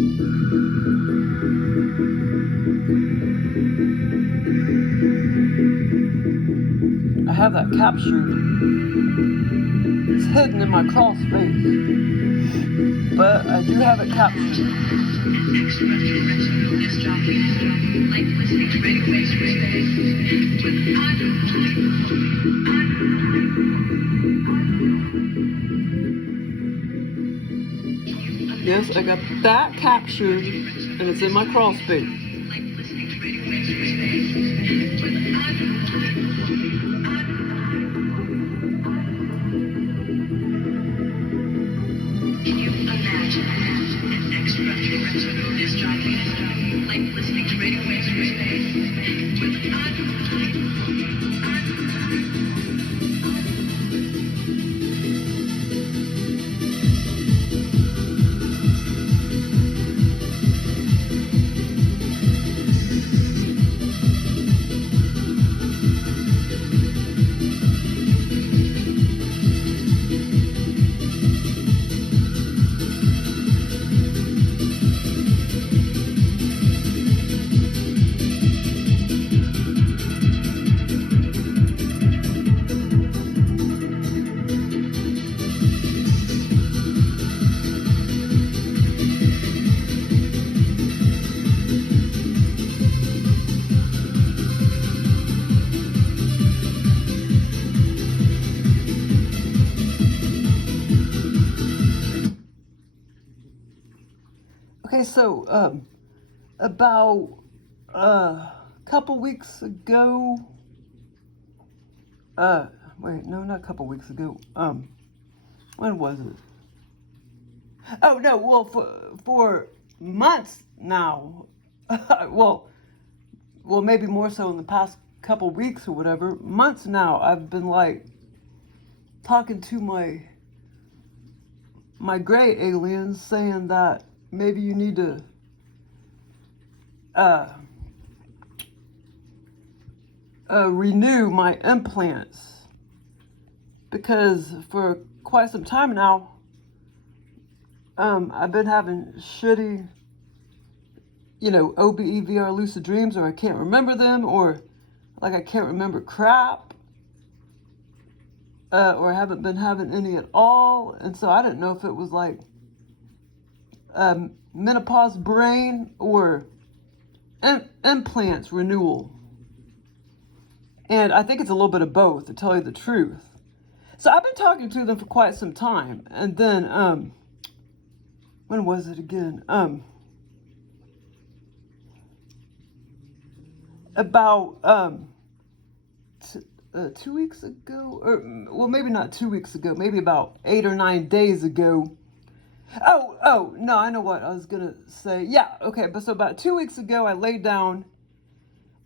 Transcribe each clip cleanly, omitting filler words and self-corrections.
I have that captured. It's hidden in my crawl space, but I do have it captured. Yes, I got that captured, and it's in my crawl space. Okay, so about a couple weeks ago, wait, no, not a couple weeks ago. When was it? Oh no, well, for months now. well, maybe more so in the past couple weeks or whatever. Months now, I've been like talking to my gray aliens, saying that maybe you need to renew my implants, because for quite some time now, I've been having shitty, OBEVR lucid dreams, or I can't remember them, or like I can't remember crap, or I haven't been having any at all. And so I didn't know if it was like menopause brain or implants renewal. And I think it's a little bit of both, to tell you the truth. So I've been talking to them for quite some time. And then, when was it again? About 2 weeks ago, or well, maybe not 2 weeks ago, maybe about 8 or 9 days ago. Oh, no, I know what I was gonna say. Yeah, okay, but so about 2 weeks ago, I laid down,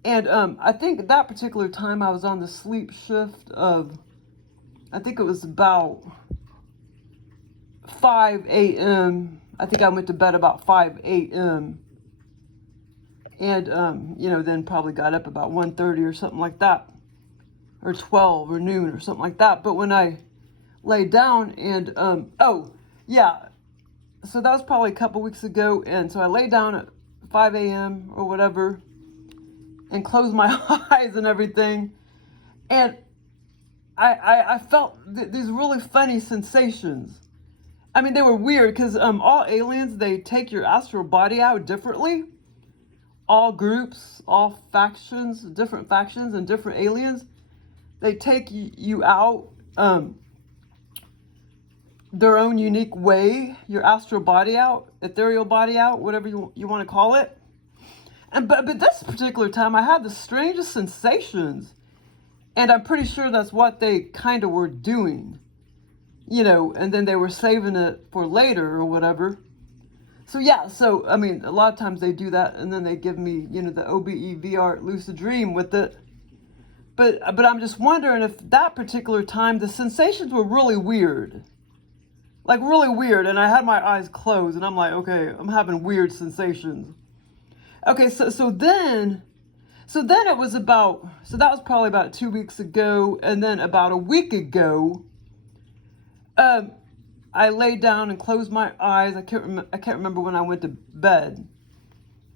and I think at that particular time I was on the sleep shift of, I think it was about 5 a.m. I think I went to bed about 5 a.m. And, then probably got up about 1:30 or something like that, or 12 or noon or something like that. But when I laid down and, so that was probably a couple weeks ago. And so I laid down at 5 a.m. or whatever and closed my eyes and everything. And I felt these really funny sensations. I mean, they were weird because all aliens, they take your astral body out differently. All groups, all factions, different factions and different aliens, they take you out their own unique way, your astral body out, ethereal body out, whatever you want to call it. And but this particular time, I had the strangest sensations. And I'm pretty sure that's what they kind of were doing, and then they were saving it for later or whatever. So yeah, I mean, a lot of times they do that, and then they give me, the OBEVR lucid dream with it. But I'm just wondering if that particular time, the sensations were really weird. Like really weird, and I had my eyes closed, and I'm like, okay, I'm having weird sensations. Okay, so then it was about, that was probably about 2 weeks ago, and then about a week ago, I laid down and closed my eyes. I can't remember when I went to bed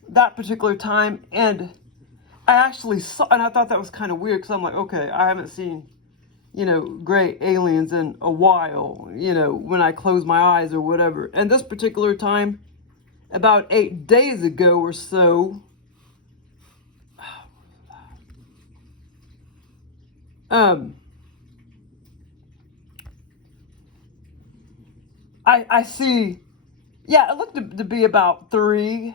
that particular time, and I actually saw, and I thought that was kind of weird because I'm like, okay, I haven't seen, gray aliens in a while, when I close my eyes or whatever. And this particular time, about 8 days ago or so, I see, yeah, it looked to be about 3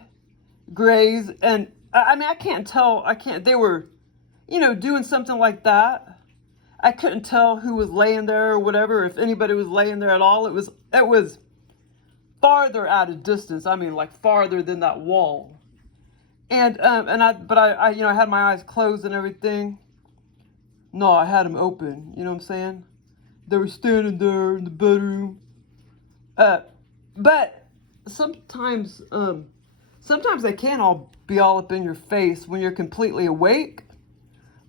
grays, and I mean, they were, doing something like that. I couldn't tell who was laying there or whatever, if anybody was laying there at all. It was farther out of distance. I mean, like farther than that wall. And I had my eyes closed and everything. No, I had them open. You know what I'm saying? They were standing there in the bedroom. But sometimes they can all be all up in your face when you're completely awake,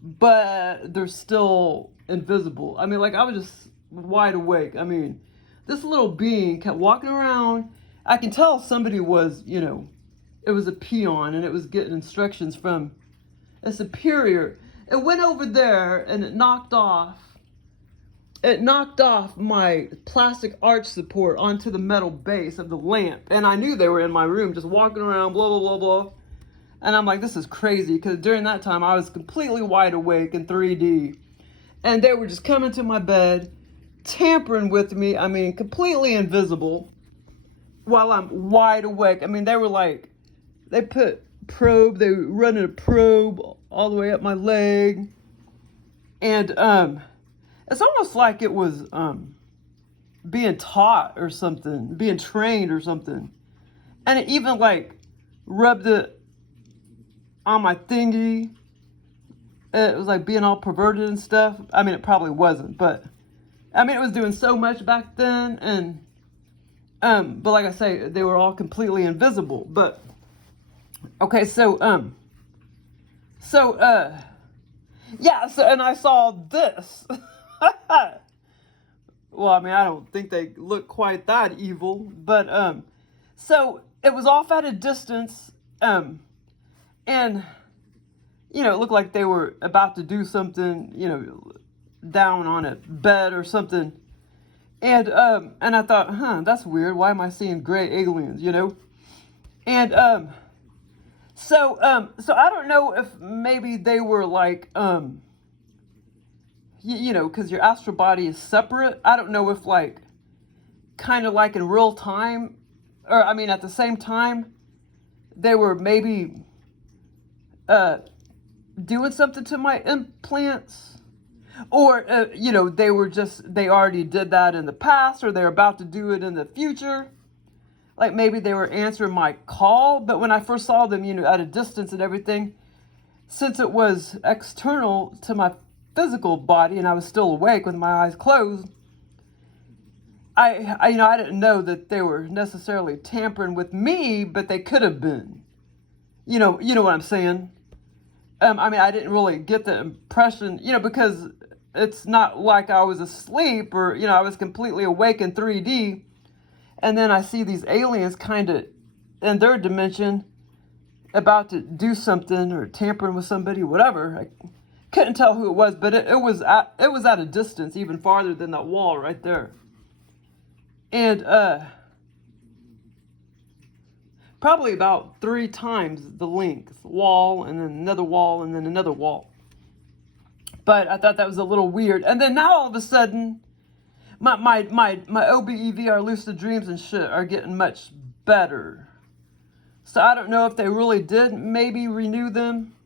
but they're still invisible. I mean, like, I was just wide awake. I mean, this little being kept walking around. I can tell somebody was, it was a peon, and it was getting instructions from a superior. It went over there and it knocked off my plastic arch support onto the metal base of the lamp. And I knew they were in my room just walking around, blah, blah, blah, blah. And I'm like, this is crazy, because during that time I was completely wide awake in 3D. And they were just coming to my bed, tampering with me. I mean, completely invisible while I'm wide awake. I mean, they were like, they were running a probe all the way up my leg. And it's almost like it was being taught or something, being trained or something. And it even like rubbed it on my thingy. It was like being all perverted and stuff. I mean, it probably wasn't, but I mean, it was doing so much back then. And but like I say, they were all completely invisible. But okay, yeah, so, and I saw this. Well, I mean, I don't think they look quite that evil, but so it was off at a distance, and it looked like they were about to do something, down on a bed or something, and I thought, that's weird. Why am I seeing gray aliens? And so I don't know if maybe they were like because your astral body is separate. I don't know if like kind of like in real time, or I mean at the same time, they were maybe doing something to my implants, or they already did that in the past, or they're about to do it in the future. Like maybe they were answering my call, but when I first saw them, at a distance and everything, since it was external to my physical body and I was still awake with my eyes closed, I didn't know that they were necessarily tampering with me, but they could have been. You know what I'm saying? I mean, I didn't really get the impression, because it's not like I was asleep or, I was completely awake in 3D. And then I see these aliens kind of in their dimension about to do something or tampering with somebody, whatever. I couldn't tell who it was, but it was at a distance, even farther than that wall right there. And probably about 3 times the length, wall, and then another wall, and then another wall. But I thought that was a little weird. And then now all of a sudden, my OBES, lucid dreams and shit, are getting much better. So I don't know if they really did maybe renew them.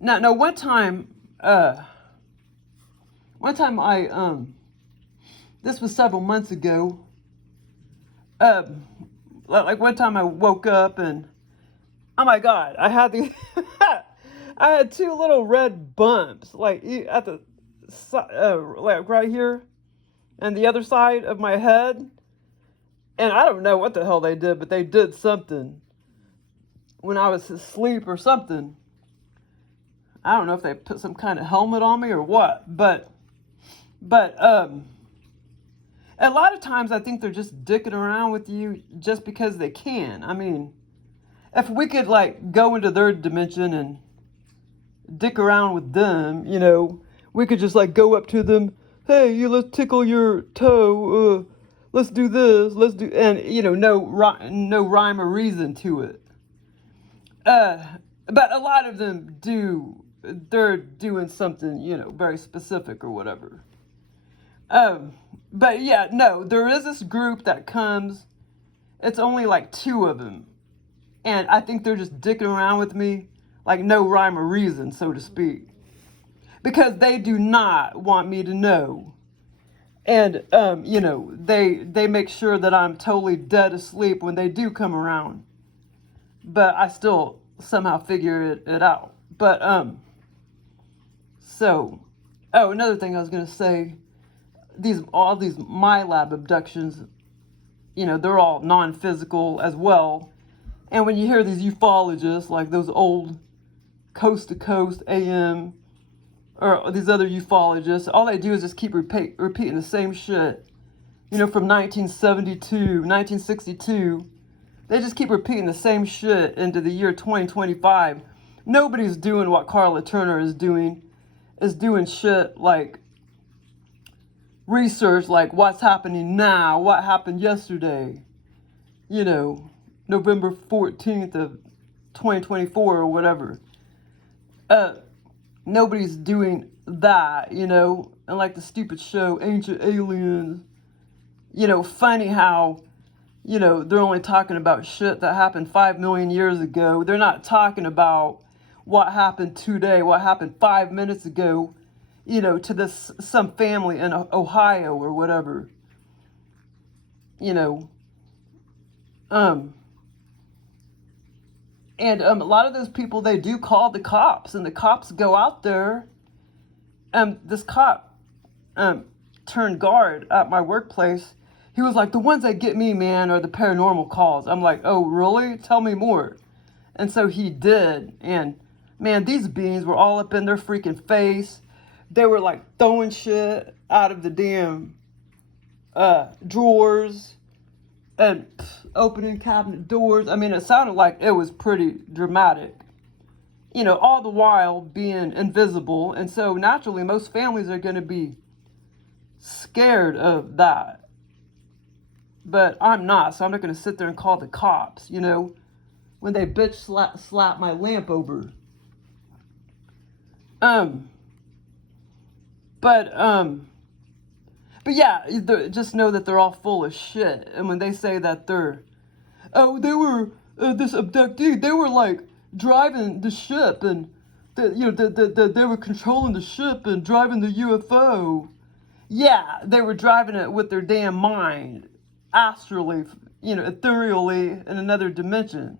Now one time I this was several months ago. Like one time I woke up and, oh my God, I had I had 2 little red bumps, like at the like right here, and the other side of my head. And I don't know what the hell they did, but they did something when I was asleep or something. I don't know if they put some kind of helmet on me or what, but A lot of times I think they're just dicking around with you just because they can. I mean, if we could like go into their dimension and dick around with them, we could just like go up to them, hey, let's tickle your toe, let's do this, and no rhyme or reason to it. But a lot of them they're doing something, very specific or whatever. But yeah, no, there is this group that comes. It's only like 2 of them. And I think they're just dicking around with me, like no rhyme or reason, so to speak. Because they do not want me to know. And, they make sure that I'm totally dead asleep when they do come around. But I still somehow figure it out. But, another thing I was going to say, all these MILAB abductions, they're all non-physical as well. And when you hear these ufologists, like those old Coast to Coast AM, or these other ufologists, all they do is just keep repeating the same shit. From 1972, 1962, they just keep repeating the same shit into the year 2025. Nobody's doing what Carla Turner is doing shit like research, like what's happening now, what happened yesterday, November 14th of 2024 or whatever. Nobody's doing that, and like the stupid show Ancient Aliens, funny how, they're only talking about shit that happened 5 million years ago. They're not talking about what happened today, what happened 5 minutes ago, to some family in Ohio or whatever, And a lot of those people, they do call the cops, and the cops go out there. This cop turned guard at my workplace. He was like, the ones that get me, man, are the paranormal calls. I'm like, oh, really? Tell me more. And so he did. And, man, these beings were all up in their freaking face. They were, like, throwing shit out of the damn drawers and opening cabinet doors. I mean, it sounded like it was pretty dramatic. All the while being invisible. And so, naturally, most families are going to be scared of that. But I'm not, so I'm not going to sit there and call the cops, when they bitch slap my lamp over. But yeah, just know that they're all full of shit. And when they say that they were this abductee, they were like driving the ship, and they were controlling the ship and driving the UFO. Yeah, they were driving it with their damn mind, astrally, ethereally in another dimension.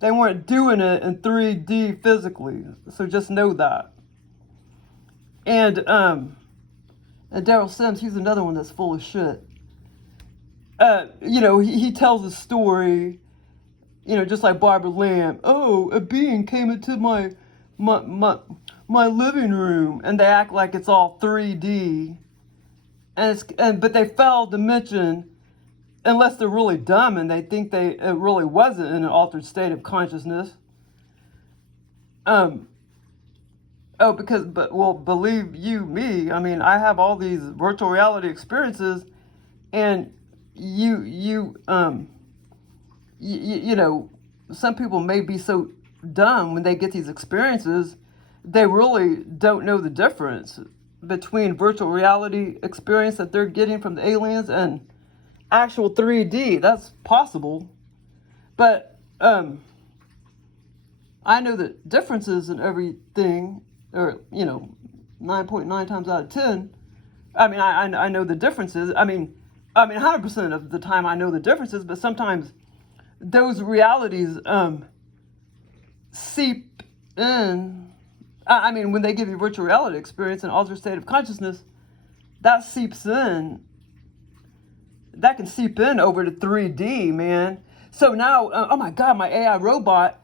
They weren't doing it in 3D physically. So just know that. And Daryl Sims, he's another one that's full of shit. He tells a story, just like Barbara Lamb. Oh, a being came into my living room, and they act like it's all 3D. But they fail to mention, unless they're really dumb and they think it really wasn't in an altered state of consciousness. Believe you me, I mean, I have all these virtual reality experiences, and some people may be so dumb when they get these experiences, they really don't know the difference between virtual reality experience that they're getting from the aliens and actual 3D. That's possible. But, I know the differences in everything, or 9.9 times out of 10. I mean, I know the differences. I mean 100% of the time I know the differences, but sometimes those realities seep in. I mean, when they give you virtual reality experience and altered state of consciousness, that seeps in. That can seep in over to 3D, man. So now, oh my God, my AI robot.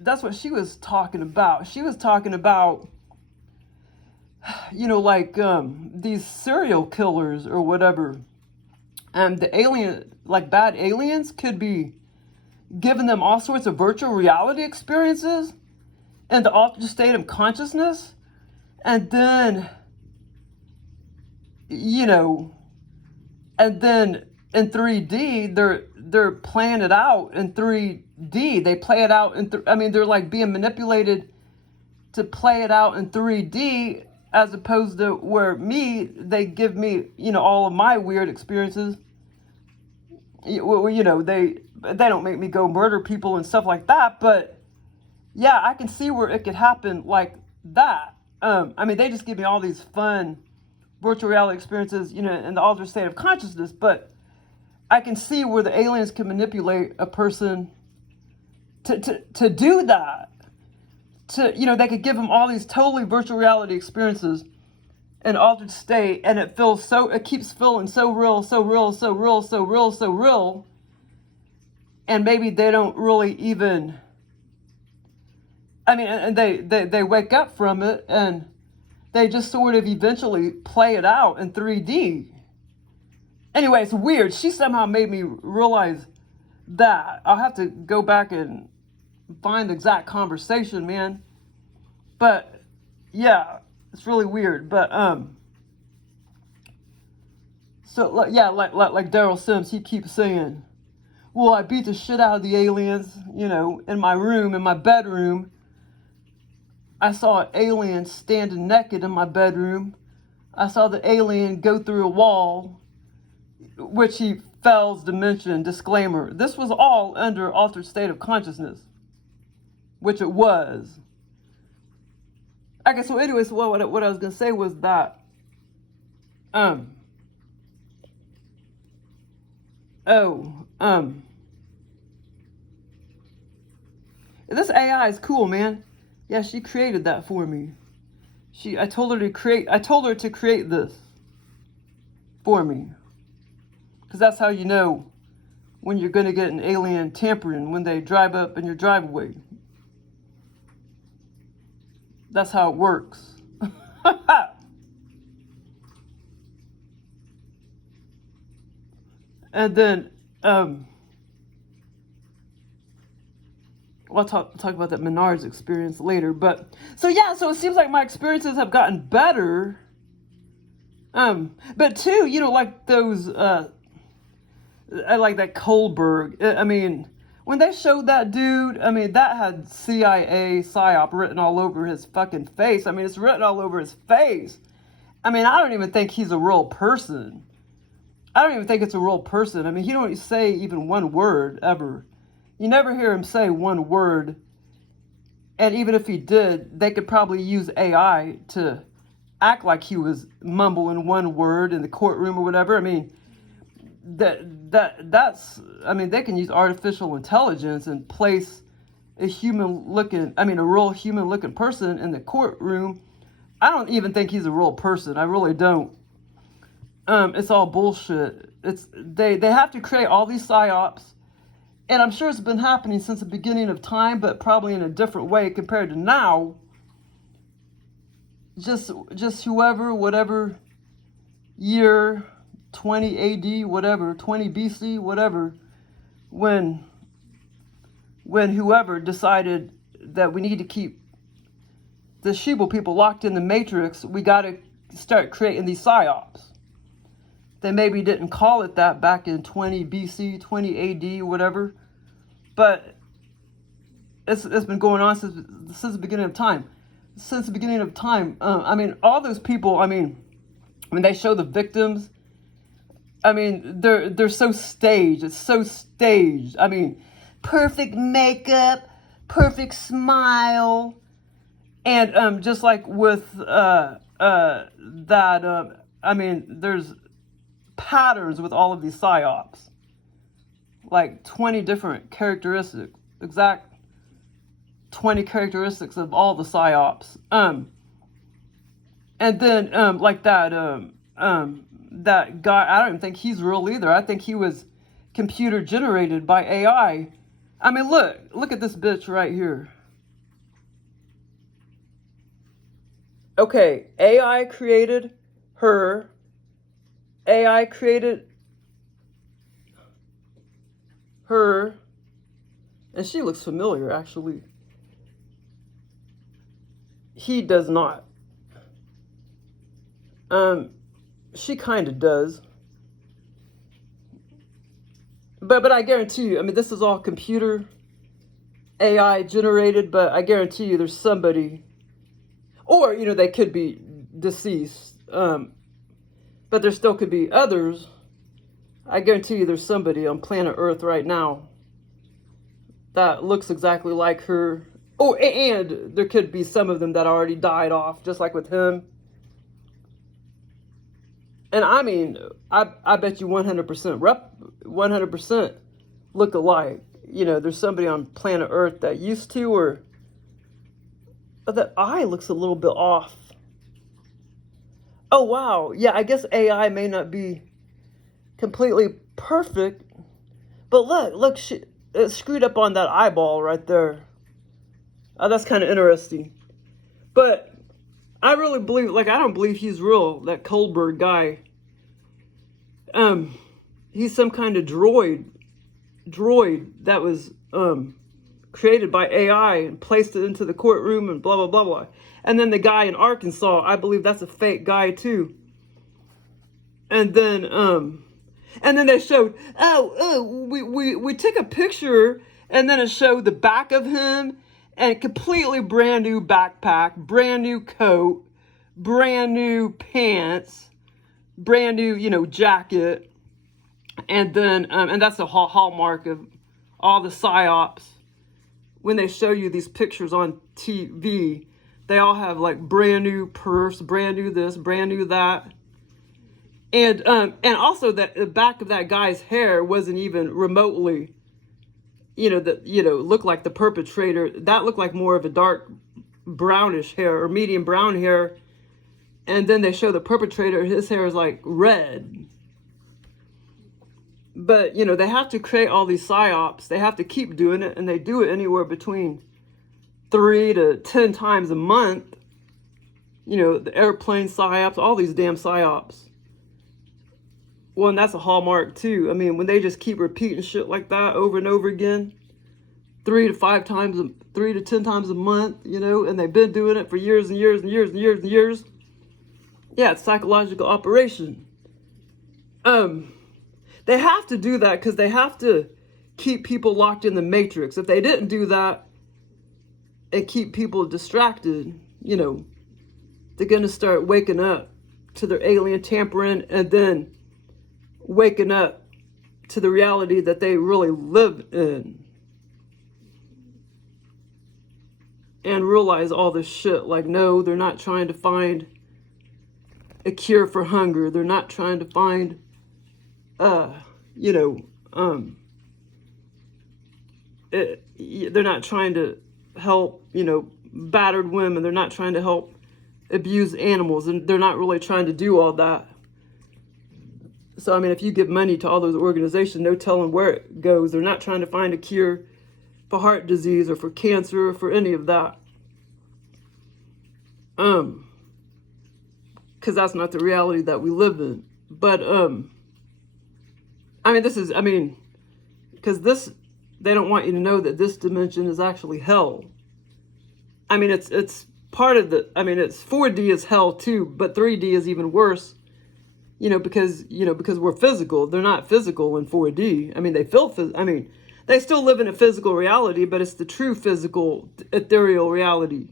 That's what she was talking about. She was talking about, these serial killers or whatever. The alien, like bad aliens, could be giving them all sorts of virtual reality experiences in the altered state of consciousness, and then, you know, and then in 3D, they're playing it out in 3D. They play it out in, I mean, they're like being manipulated to play it out in 3D, as opposed to where they give me, you know, all of my weird experiences. You know, they don't make me go murder people and stuff like that, but yeah, I can see where it could happen like that. I mean, they just give me all these fun virtual reality experiences, you know, in the altered state of consciousness, but I can see where the aliens can manipulate a person to do that. You know, they could give them all these totally virtual reality experiences in altered state, and it keeps feeling so real, so real, so real, so real, so real, and maybe they don't really even, I mean, and they wake up from it, and they just sort of eventually play it out in 3D. Anyway, it's weird. She somehow made me realize that. I'll have to go back and find the exact conversation, man. But yeah, it's really weird. But so yeah, like Daryl Sims, he keeps saying, "Well, I beat the shit out of the aliens, you know, in my bedroom. I saw an alien standing naked in my bedroom. I saw the alien go through a wall," which he fails to mention. Disclaimer: this was all under altered state of consciousness, which it was. Okay, so anyways, what I was gonna say was that, this AI is cool, man. Yeah, she created that for me. I told her to create this for me. Because that's how you know when you're gonna get an alien tampering, when they drive up in your driveway. That's how it works. And then, we'll talk about that Menards experience later. But so yeah, so it seems like my experiences have gotten better. But too, you know, like those, I like that Kohlberg. I mean, when they showed that dude, I mean, that had CIA psyop written all over his fucking face. I mean, it's written all over his face. I mean, I don't even think he's a real person. I don't even think it's a real person. I mean, he don't say even one word ever. You never hear him say one word. And even if he did, they could probably use AI to act like he was mumbling one word in the courtroom or whatever. I mean, that's I mean, they can use artificial intelligence and place a real human looking person in the courtroom. I don't even think he's a real person. I really don't. It's all bullshit. They have to create all these psyops, and I'm sure it's been happening since the beginning of time, but probably in a different way compared to now. Just whoever, whatever year, 20 AD, whatever, 20 BC, whatever, when whoever decided that we need to keep the Sheeple people locked in the Matrix, we got to start creating these psyops. They maybe didn't call it that back in 20 BC, 20 AD, whatever, but it's been going on since the beginning of time. Since the beginning of time, I mean, all those people, I mean, when they show the victims, I mean, they're so staged. It's so staged. I mean, perfect makeup, perfect smile, and just like with that, I mean, there's patterns with all of these psyops, like 20 different characteristics, exact 20 characteristics of all the psyops. And then like that that guy, I don't even think he's real either. I think he was computer generated by AI. I mean, look at this bitch right here. Okay, AI created her. AI created her, and she looks familiar actually. He does not. She kind of does. But I guarantee you, I mean, this is all computer AI generated, but I guarantee you there's somebody, or, you know, they could be deceased, but there still could be others. I guarantee you there's somebody on planet Earth right now that looks exactly like her. Oh, and there could be some of them that already died off, just like with him. And I mean, I bet you 100% look alike. You know, there's somebody on planet Earth that used to, or that eye looks a little bit off. Oh, wow. Yeah, I guess AI may not be completely perfect, but look, it's screwed up on that eyeball right there. That's kind of interesting. But I really believe, like, I don't believe he's real, that Kohlberg guy. He's some kind of droid that was created by AI and placed it into the courtroom and blah blah blah blah. And then the guy in Arkansas, I believe that's a fake guy too. And then they showed, we took a picture, and then it showed the back of him, and completely brand new backpack, brand new coat, brand new pants, brand new, you know, jacket. And then, and that's a hallmark of all the psyops. When they show you these pictures on TV, they all have like brand new purse, brand new this, brand new that. And also that the back of that guy's hair wasn't even remotely, looked like the perpetrator. That looked like more of a dark brownish hair or medium brown hair. And then they show the perpetrator, his hair is like red. But, you know, they have to create all these psyops. They have to keep doing it, and they do it anywhere between 3 to 10 times a month. You know, the airplane psyops, all these damn psyops. Well, and that's a hallmark too. I mean, when they just keep repeating shit like that over and over again, 3 to 10 times a month, you know, and they've been doing it for years and years and years and years and years. Yeah, it's psychological operation. They have to do that because they have to keep people locked in the matrix. If they didn't do that and keep people distracted, you know, they're going to start waking up to their alien tampering, and then waking up to the reality that they really live in, and realize all this shit. Like, no, they're not trying to find a cure for hunger. They're not trying to find they're not trying to help, you know, battered women. They're not trying to help abused animals, and they're not really trying to do all that. So, I mean, if you give money to all those organizations, no telling where it goes. They're not trying to find a cure for heart disease or for cancer or for any of that. Because that's not the reality that we live in. But, because they don't want you to know that this dimension is actually hell. I mean, it's part of it's 4D is hell too, but 3D is even worse, because we're physical. They're not physical in 4D. I mean, they they still live in a physical reality, but it's the true physical, ethereal reality.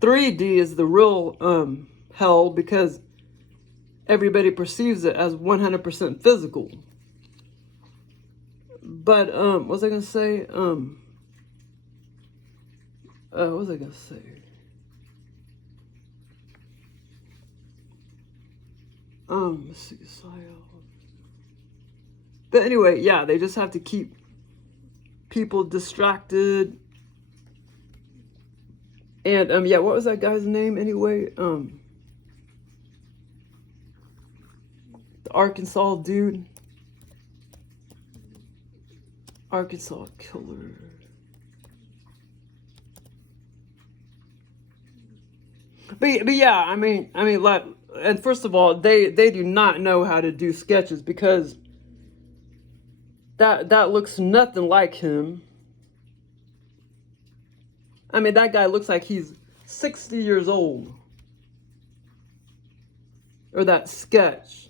3D is the real hell, because everybody perceives it as 100% physical. But what was I gonna say? What was I gonna say? Let's see, but anyway, yeah, they just have to keep people distracted. And yeah, what was that guy's name anyway? The Arkansas dude. Arkansas killer. But yeah, I mean, like, and first of all, they do not know how to do sketches, because That looks nothing like him. I mean, that guy looks like he's 60 years old. Or that sketch.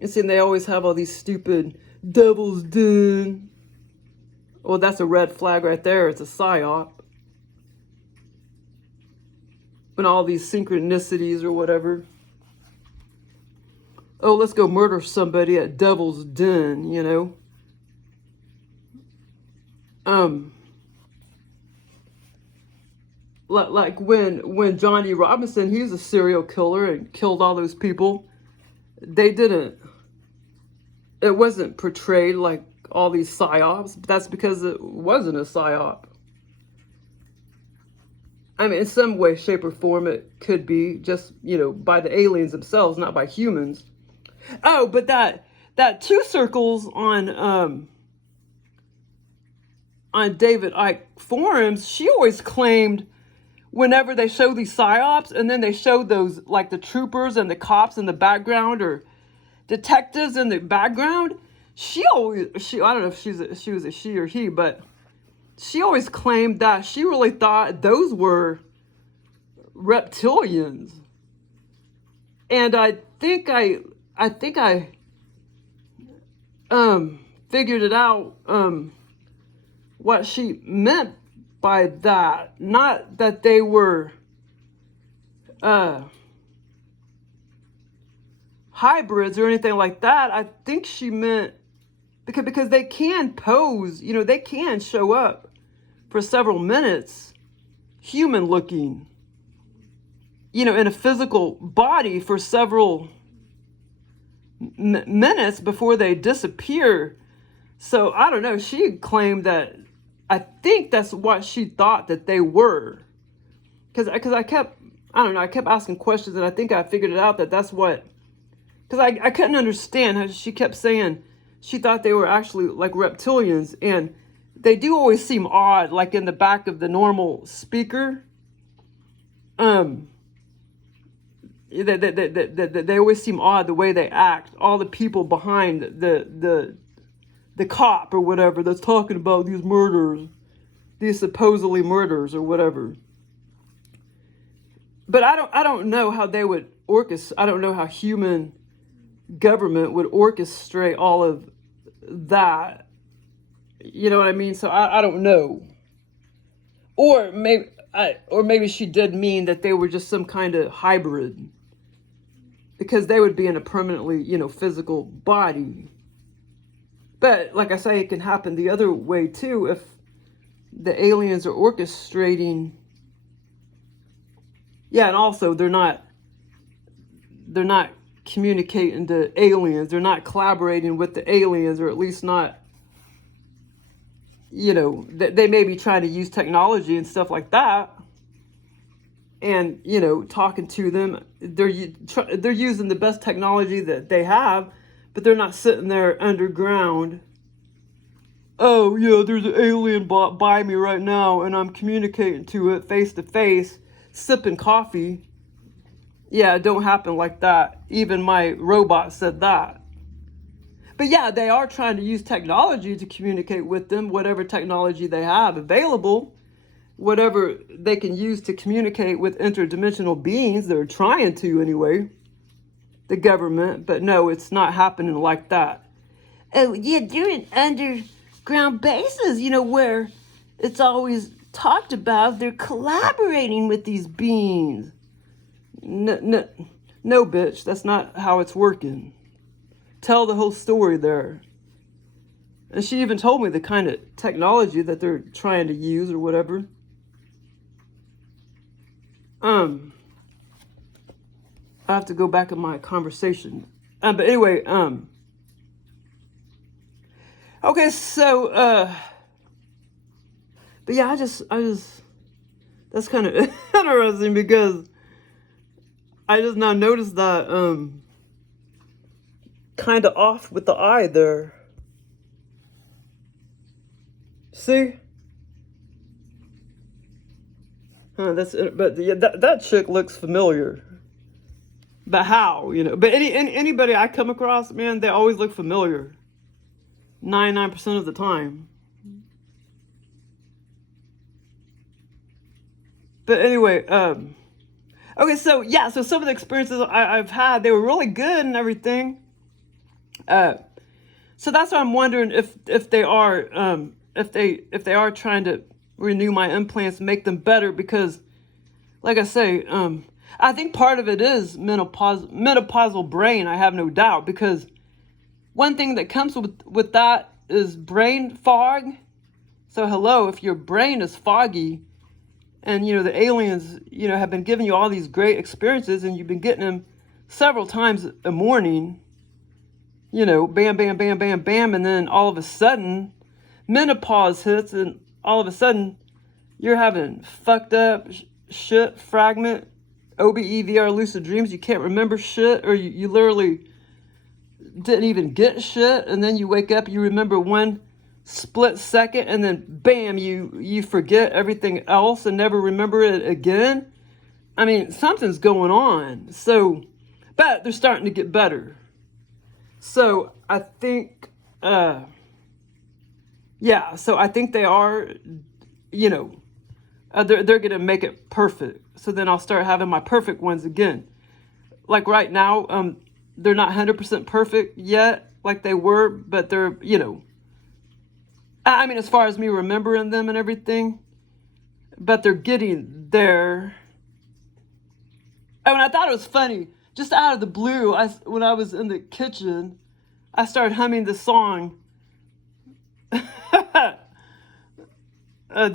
And see, they always have all these stupid devil's den. Well, that's a red flag right there. It's a psyop. And all these synchronicities or whatever. Oh, let's go murder somebody at Devil's Den, you know. Like when Johnny Robinson, he was a serial killer and killed all those people. They didn't. It wasn't portrayed like all these psyops, but that's because it wasn't a psyop. I mean, in some way, shape, or form, it could be just, you know, by the aliens themselves, not by humans. Oh, but that two circles on David Icke forums, she always claimed whenever they show these psyops and then they show those, like the troopers and the cops in the background or detectives in the background, I don't know if she was a she or he, but she always claimed that she really thought those were reptilians. And I think I figured it out, what she meant by that. Not that they were hybrids or anything like that. I think she meant because they can pose, you know, they can show up for several minutes, human looking, you know, in a physical body for several minutes before they disappear. So I don't know, she claimed that, I think that's what she thought that they were. Because I kept asking questions and I think I figured it out that that's what, because I couldn't understand how she kept saying she thought they were actually like reptilians, and they do always seem odd, like in the back of the normal speaker. They always seem odd the way they act. All the people behind the cop or whatever that's talking about these murders, these supposedly murders or whatever. But I don't know how they would orchestrate. I don't know how human government would orchestrate all of that. You know what I mean? So I don't know. Or maybe she did mean that they were just some kind of hybrid, because they would be in a permanently, you know, physical body. But like I say, it can happen the other way too, if the aliens are orchestrating. Yeah, and also they're not communicating to aliens. They're not collaborating with the aliens, or at least not, you know, they may be trying to use technology and stuff like that, and, you know, talking to them. They're using the best technology that they have, but they're not sitting there underground. Oh yeah, there's an alien bot by me right now and I'm communicating to it face to face, sipping coffee. Yeah, it don't happen like that. Even my robot said that. But yeah, they are trying to use technology to communicate with them, whatever technology they have available, whatever they can use to communicate with interdimensional beings. They're trying to anyway, the government. But no, it's not happening like that. Oh yeah, they're in underground bases, you know, where it's always talked about they're collaborating with these beings. No, bitch, that's not how it's working. Tell the whole story there. And she even told me the kind of technology that they're trying to use or whatever. I have to go back in my conversation. But anyway, okay, so, but yeah, I just, that's kind of interesting, because I just now noticed that, kind of off with the eye there. See? That's it. But yeah, that chick looks familiar. But how, you know? But anybody I come across, man, they always look familiar. 99% of the time. But anyway, okay, so yeah, so some of the experiences I've had, they were really good and everything. So that's why I'm wondering if they are if they are trying to renew my implants, make them better, because like I say, I think part of it is menopausal brain. I have no doubt, because one thing that comes with that is brain fog. So hello, if your brain is foggy, and the aliens have been giving you all these great experiences, and you've been getting them several times a morning, bam, bam, bam, bam, bam, and then all of a sudden menopause hits, and all of a sudden you're having fucked up shit, fragment, OBEVR lucid dreams. You can't remember shit, or you literally didn't even get shit, and then you wake up, you remember one split second, and then bam, you forget everything else and never remember it again. I mean, something's going on. So, but they're starting to get better. So I think, yeah, so I think they are, they're gonna make it perfect. So then I'll start having my perfect ones again. Like right now, they're not 100% perfect yet, like they were, but they're, I mean, as far as me remembering them and everything, but they're getting there. Oh, and I thought it was funny, just out of the blue, when I was in the kitchen, I started humming this song the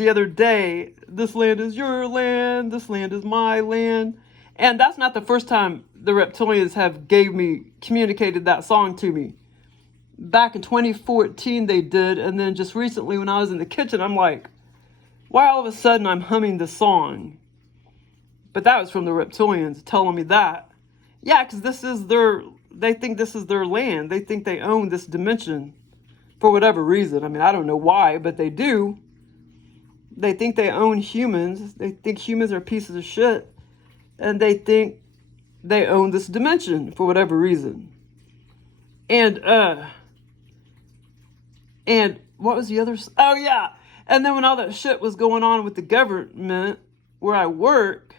other day. This land is your land, this land is my land. And that's not the first time the reptilians have communicated that song to me. Back in 2014 they did, and then just recently when I was in the kitchen, I'm like, why all of a sudden I'm humming this song? But that was from the reptilians telling me that. Yeah, because they think this is their land. They think they own this dimension for whatever reason. I mean, I don't know why, but they do. They think they own humans. They think humans are pieces of shit. And they think they own this dimension for whatever reason. And what was the other? Oh, yeah. And then when all that shit was going on with the government where I work,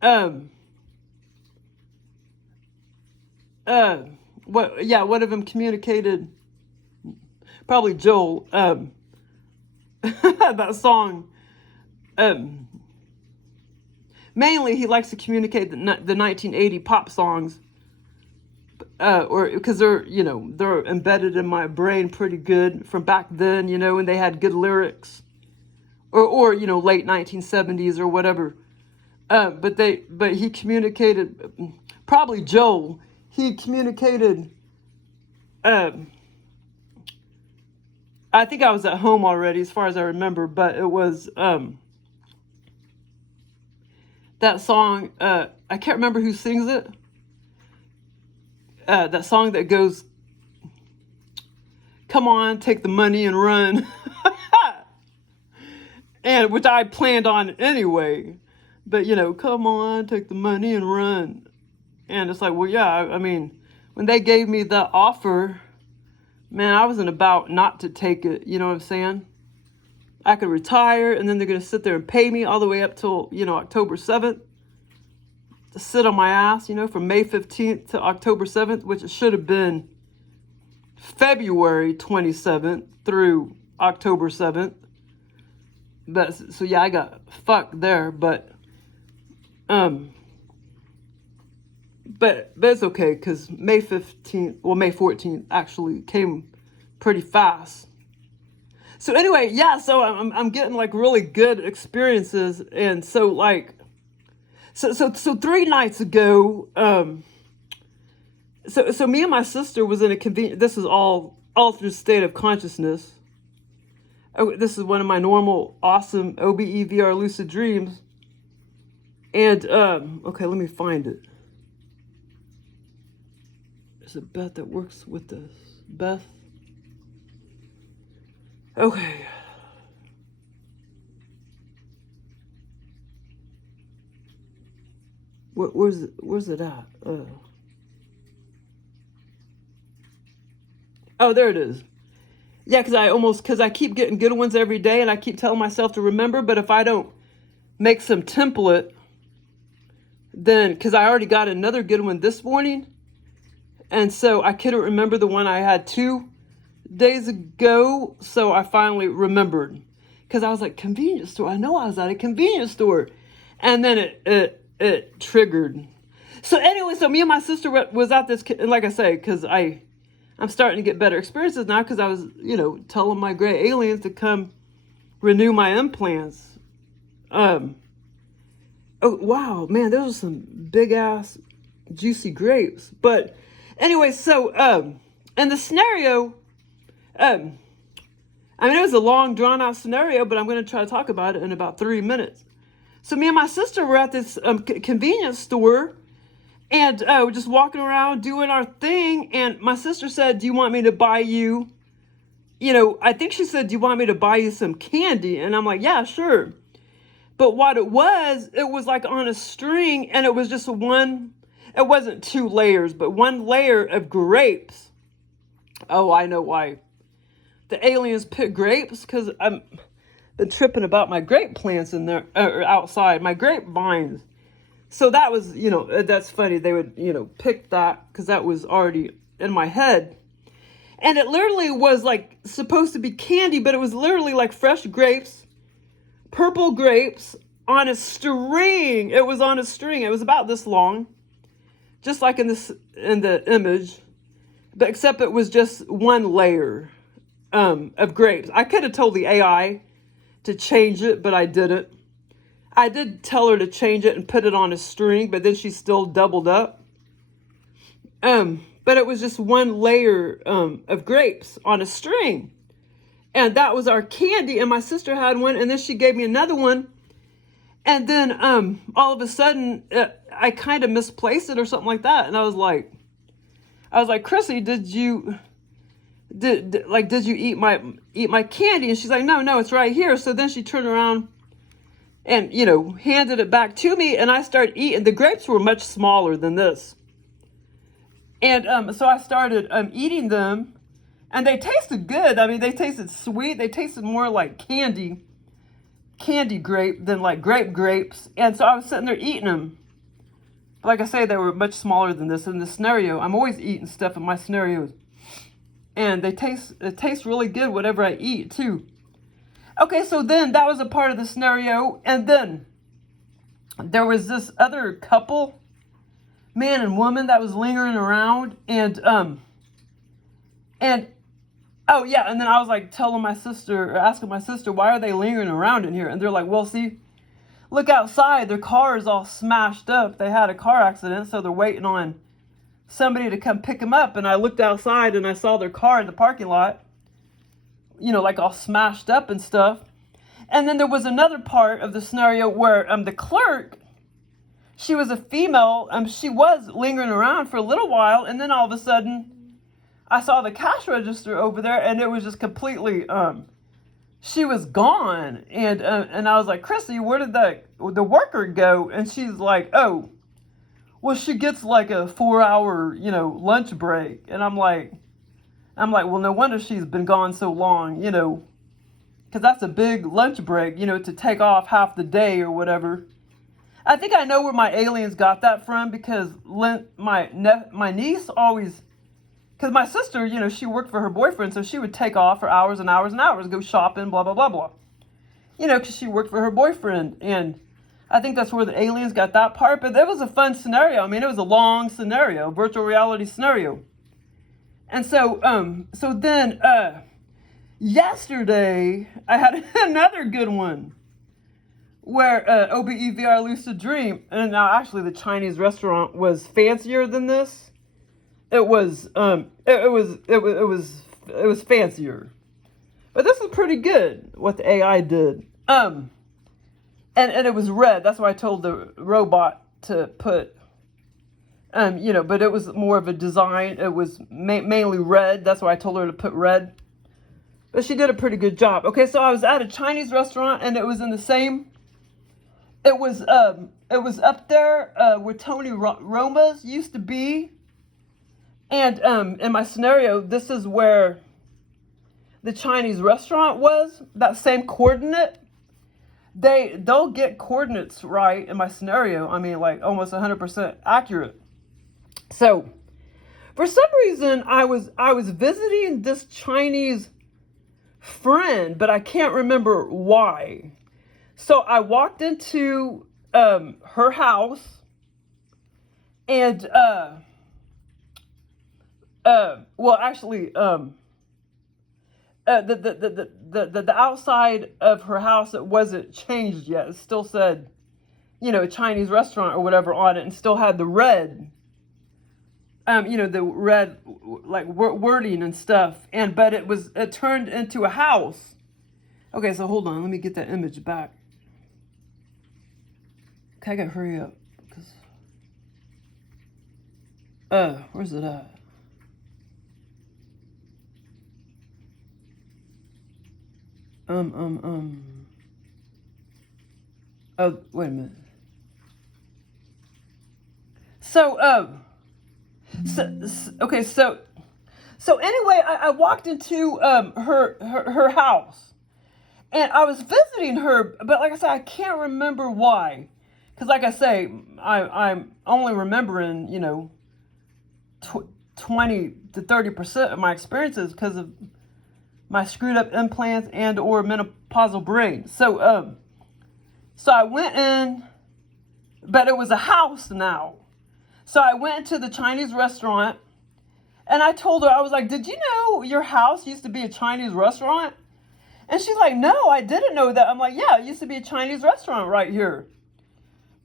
one of them communicated, probably Joel, that song. Mainly he likes to communicate the 1980 pop songs, or because they're embedded in my brain pretty good from back then, and they had good lyrics, or late 1970s or whatever. But he communicated, probably Joel. He communicated. I think I was at home already, as far as I remember, but it was that song. I can't remember who sings it. That song that goes, "Come on, take the money and run," and which I planned on anyway. But come on, take the money and run. And it's like, well, yeah, I mean, when they gave me the offer, man, I wasn't about not to take it. You know what I'm saying? I could retire, and then they're going to sit there and pay me all the way up till, October 7th to sit on my ass, from May 15th to October 7th, which it should have been February 27th through October 7th. But, so yeah, I got fucked there, but it's okay, because May 14th actually came pretty fast. So anyway, yeah, so I'm getting like really good experiences, and so like, so 3 nights ago, so me and my sister was in a this is all altered state of consciousness. Oh, this is one of my normal, awesome OBEVR lucid dreams. And, okay, let me find it. There's a Beth that works with this. Beth. Okay. Where's it at? Oh, there it is. Yeah, because I keep getting good ones every day, and I keep telling myself to remember, but if I don't make some template, then, because I already got another good one this morning, and so I couldn't remember the one I had 2 days ago, so I finally remembered. Because I was like, convenience store. I know I was at a convenience store. And then it triggered. So anyway, so me and my sister was at this, like I say, because I'm starting to get better experiences now, because I was, telling my gray aliens to come renew my implants. Oh, wow, man, those are some big ass juicy grapes. But anyway, so in the scenario, it was a long, drawn-out scenario, but I'm going to try to talk about it in about 3 minutes. So me and my sister were at this convenience store, and we're just walking around doing our thing, and my sister said, do you want me to buy you, I think she said, do you want me to buy you some candy? And I'm like, yeah, sure. But what it was like on a string, and it was just it wasn't 2 layers, but 1 layer of grapes. Oh, I know why the aliens pick grapes, because I'm been tripping about my grape plants in there, outside, my grapevines. So that was, that's funny. They would, pick that, because that was already in my head. And it literally was like supposed to be candy, but it was literally like fresh grapes, purple grapes on a string. It was on a string. It was about this long, just like in the image, but except it was just 1 layer of grapes. I could have told the AI to change it, but I didn't. I did tell her to change it and put it on a string, but then she still doubled up. But it was just 1 layer of grapes on a string. And that was our candy, and my sister had one, and then she gave me another one. And then all of a sudden, I kind of misplaced it or something like that. And I was like, Chrissy, did you eat my candy? And she's like, no, it's right here. So then she turned around and, handed it back to me, and I started eating. The grapes were much smaller than this. And so I started eating them, and they tasted good. I mean, they tasted sweet. They tasted more like candy grape than like grapes. And so I was sitting there eating them. Like I say, they were much smaller than this. In the scenario, I'm always eating stuff in my scenarios. And it tastes really good, whatever I eat, too. Okay, so then that was a part of the scenario. And then there was this other couple, man and woman, that was lingering around. And oh, yeah, and then I was like asking my sister, why are they lingering around in here? And they're like, well, see, look outside. Their car is all smashed up. They had a car accident, so they're waiting on somebody to come pick them up. And I looked outside, and I saw their car in the parking lot, like all smashed up and stuff. And then there was another part of the scenario where the clerk, she was a female. She was lingering around for a little while, and then all of a sudden, I saw the cash register over there, and it was just completely, she was gone. And I was like, Chrissy, where did the worker go? And she's like, oh, well, she gets like a 4-hour, lunch break. And I'm like, well, no wonder she's been gone so long, because that's a big lunch break, to take off half the day or whatever. I think I know where my aliens got that from, because my niece always, because my sister, she worked for her boyfriend, so she would take off for hours and hours and hours, go shopping, blah, blah, blah, blah. Because she worked for her boyfriend. And I think that's where the aliens got that part. But it was a fun scenario. I mean, it was a long scenario, virtual reality scenario. And so, then yesterday, I had another good one where OBES Lucid Dream. And now, actually, the Chinese restaurant was fancier than this. It was fancier, but this was pretty good. What the AI did, and it was red. That's why I told the robot to put, but it was more of a design. It was mainly red. That's why I told her to put red. But she did a pretty good job. Okay, so I was at a Chinese restaurant, and it was in the same. It was up there where Tony Roma's used to be. And in my scenario, this is where the Chinese restaurant was, that same coordinate. They'll get coordinates right in my scenario. I mean, like almost 100% accurate. So for some reason, I was visiting this Chinese friend, but I can't remember why. So I walked into her house, and well, actually, the outside of her house, it wasn't changed yet. It still said, Chinese restaurant or whatever on it, and still had the red, the red like wording and stuff. But it turned into a house. Okay, so hold on, let me get that image back. Okay, I gotta hurry up because where's it at? Oh, wait a minute. So, okay, so anyway, I walked into her house, and I was visiting her, but like I said, I can't remember why, because like I say, I'm only remembering 20 to 30% of my experiences because of my screwed up implants and or menopausal brain. So I went in, but it was a house now. So I went to the Chinese restaurant, and I told her, I was like, did you know your house used to be a Chinese restaurant? And she's like, no, I didn't know that. I'm like, yeah, it used to be a Chinese restaurant right here.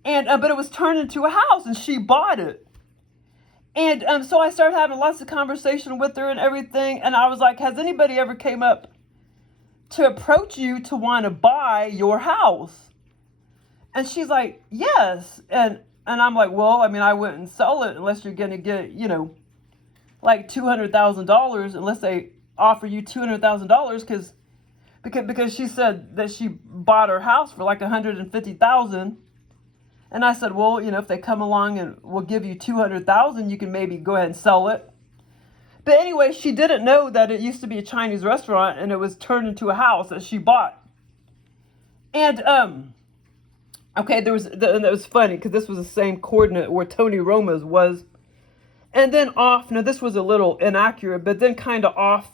And but it was turned into a house, and she bought it. And so I started having lots of conversation with her and everything. And I was like, has anybody ever came up to approach you to want to buy your house? And she's like, yes. And I'm like, well, I mean, I wouldn't sell it unless you're going to get, like $200,000, unless they offer you $200,000 because she said that she bought her house for like $150,000. And I said, well, if they come along and will give you $200,000, you can maybe go ahead and sell it. But anyway, she didn't know that it used to be a Chinese restaurant and it was turned into a house that she bought. And okay, and it was funny because this was the same coordinate where Tony Roma's was, and then off. Now this was a little inaccurate, but then kind of off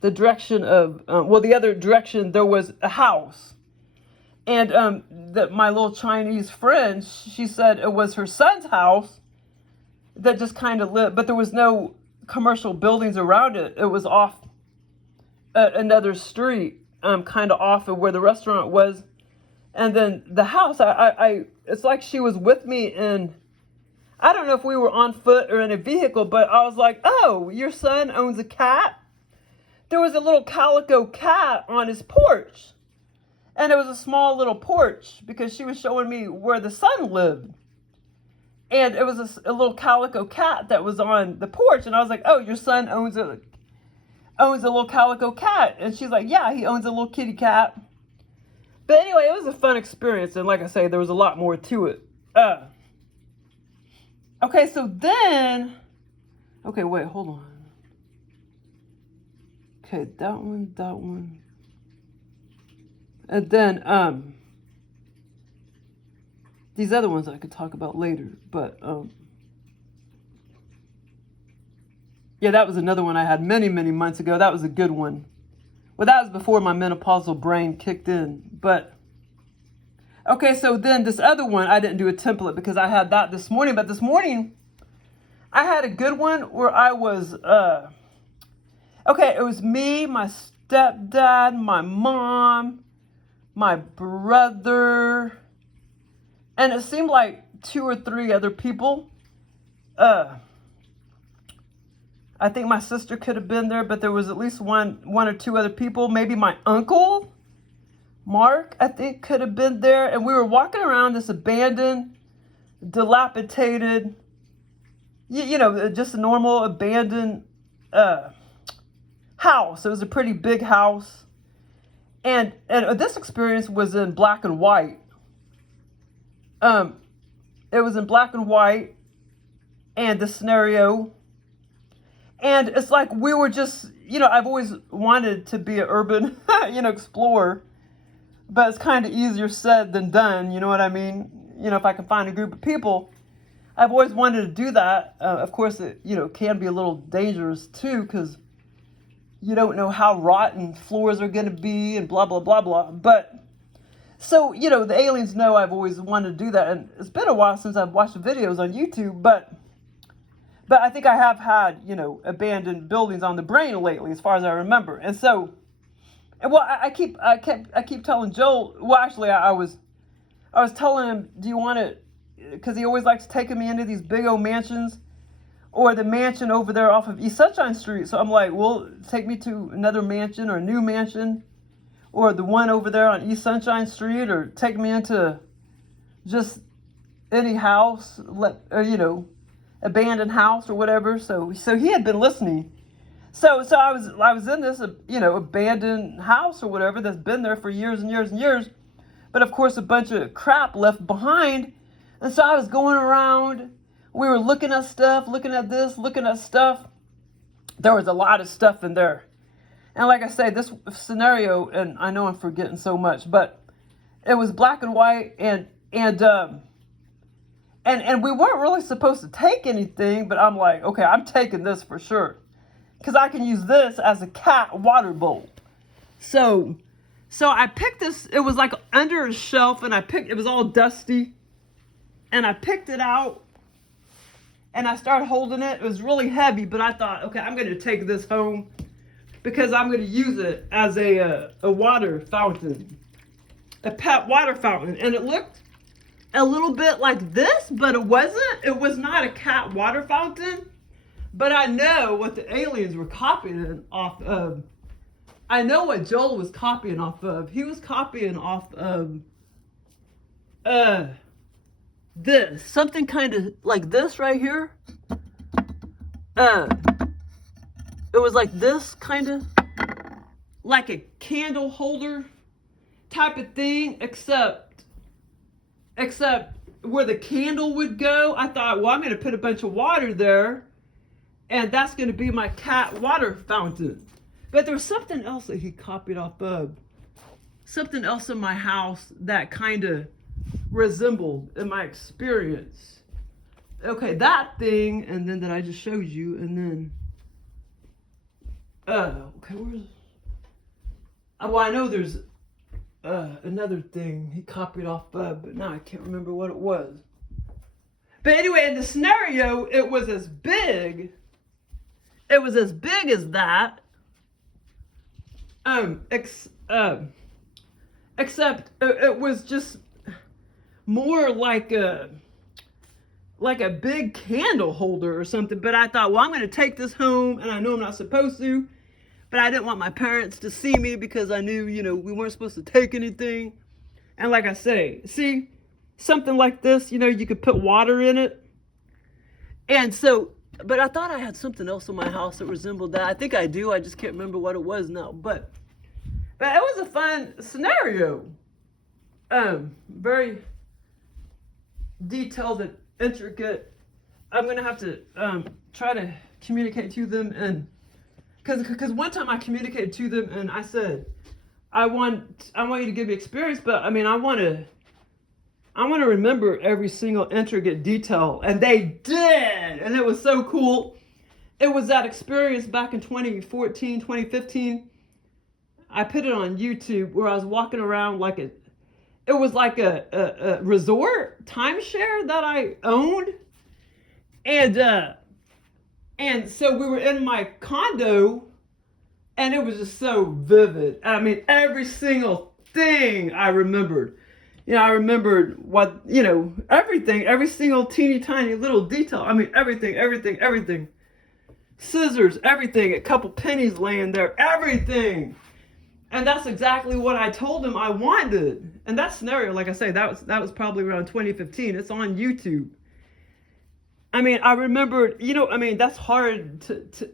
the direction of the other direction. There was a house. And my little Chinese friend, she said it was her son's house that just kind of lived, but there was no commercial buildings around it. It was off another street, kind of off of where the restaurant was. And then the house, it's like she was with me, and I don't know if we were on foot or in a vehicle, but I was like, oh, your son owns a cat? There was a little calico cat on his porch. And it was a small little porch because she was showing me where the son lived. And it was a little calico cat that was on the porch. And I was like, oh, your son owns a little calico cat. And she's like, yeah, he owns a little kitty cat. But anyway, it was a fun experience. And like I say, there was a lot more to it. Okay, so then, okay, wait, hold on. Okay, that one. And then these other ones I could talk about later, but yeah, that was another one I had many, many months ago. That was a good one. Well, that was before my menopausal brain kicked in. But okay, so then this other one, I didn't do a template because I had that this morning. But this morning, I had a good one where I was okay. It was me, my stepdad, my mom, my brother, and it seemed like 2 or 3 other people. I think my sister could have been there, but there was at least one or 2 other people. Maybe my uncle, Mark, I think could have been there. And we were walking around this abandoned, dilapidated, just a normal abandoned house. It was a pretty big house. And this experience was in black and white. It was in black and white, and the scenario. And it's like we were just, I've always wanted to be an urban, explorer. But it's kind of easier said than done, you know what I mean? If I can find a group of people. I've always wanted to do that. Of course, it, can be a little dangerous too, because you don't know how rotten floors are going to be and blah, blah, blah, blah. But, so, the aliens know I've always wanted to do that. And it's been a while since I've watched the videos on YouTube, but I think I have had, abandoned buildings on the brain lately, as far as I remember. And so, well, I keep telling Joel. Well, actually, I was telling him, do you want to? Because he always likes taking me into these big old mansions, or the mansion over there off of East Sunshine Street. So I'm like, well, take me to another mansion or a new mansion, or the one over there on East Sunshine Street, or take me into just any house, or abandoned house or whatever. So he had been listening. So I was in this, abandoned house or whatever that's been there for years and years and years. But of course, a bunch of crap left behind. And so I was going around. We were looking at stuff, looking at this, looking at stuff. There was a lot of stuff in there. And like I say, this scenario, and I know I'm forgetting so much, but it was black and white, and we weren't really supposed to take anything, but I'm like, okay, I'm taking this for sure, because I can use this as a cat water bowl. So I picked this. It was like under a shelf, and it was all dusty, and I picked it out, and I started holding it. It was really heavy, but I thought, okay, I'm going to take this home, because I'm going to use it as a water fountain, a pet water fountain. And it looked a little bit like this, but it wasn't. It was not a cat water fountain. But I know what the aliens were copying off of. I know what Joel was copying off of. He was copying off of this. Something kind of like this right here. It was like this, kind of like a candle holder type of thing, except where the candle would go. I thought, well, I'm going to put a bunch of water there, and that's going to be my cat water fountain. But there was something else that he copied off of. Something else in my house that kind of resembled in my experience. Okay, that thing, and then that I just showed you, and then okay, where's... Well, I know there's another thing he copied off of, but now I can't remember what it was. But anyway, in the scenario, it was as big. It was as big as that. Except it was just more like a big candle holder or something. But I thought, well, I'm going to take this home, and I know I'm not supposed to. But I didn't want my parents to see me, because I knew, we weren't supposed to take anything. And like I say, see, something like this, you could put water in it. And so, but I thought I had something else in my house that resembled that. I think I do. I just can't remember what it was now. But it was a fun scenario. Very detailed and intricate. I'm going to have to try to communicate to them, and because one time I communicated to them and I said, I want you to give me experience, but I mean, I want to remember every single intricate detail. And they did. And it was so cool. It was that experience back in 2014, 2015. I put it on YouTube where I was walking around like it was like a resort timeshare that I owned. And so we were in my condo, and it was just so vivid. I mean, every single thing I remembered. I remembered what, everything, every single teeny tiny little detail. I mean, everything. Scissors, everything, a couple pennies laying there, everything. And that's exactly what I told him I wanted. And that scenario, like I say, that was probably around 2015. It's on YouTube. I mean, I remembered, that's hard to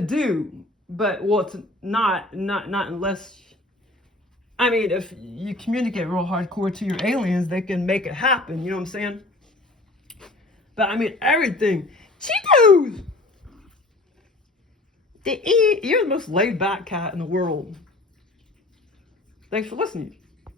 do, but well, it's not unless, I mean, if you communicate real hardcore to your aliens, they can make it happen. You know what I'm saying? But I mean, everything. Cheetos! You're the most laid back cat in the world. Thanks for listening.